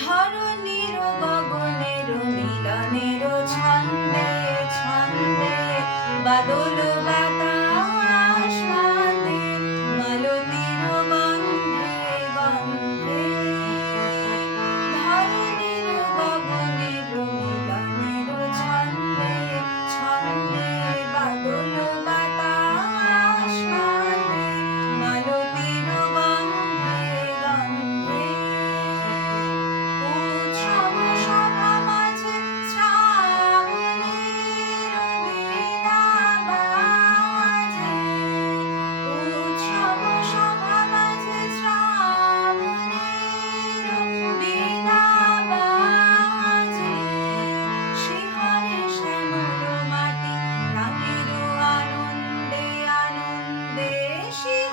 ধরণীর গগনের মিলনের ছন্দে।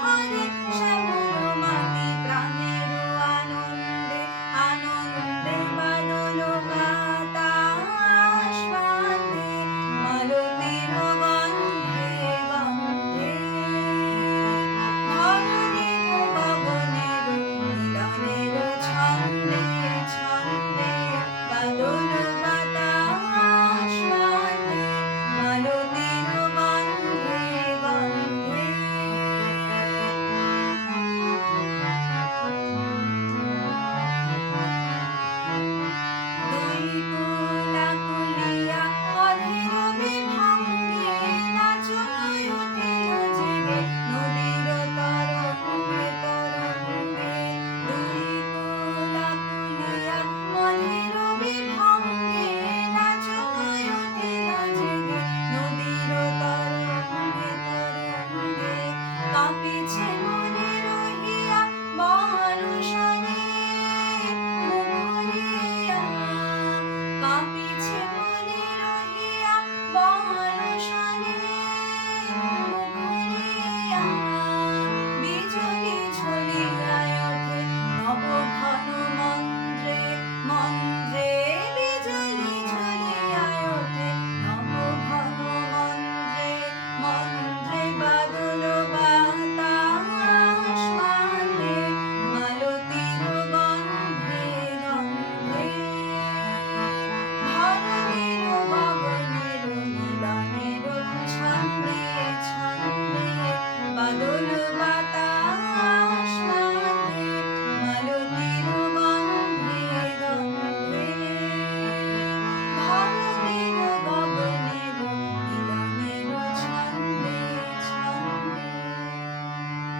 Amen.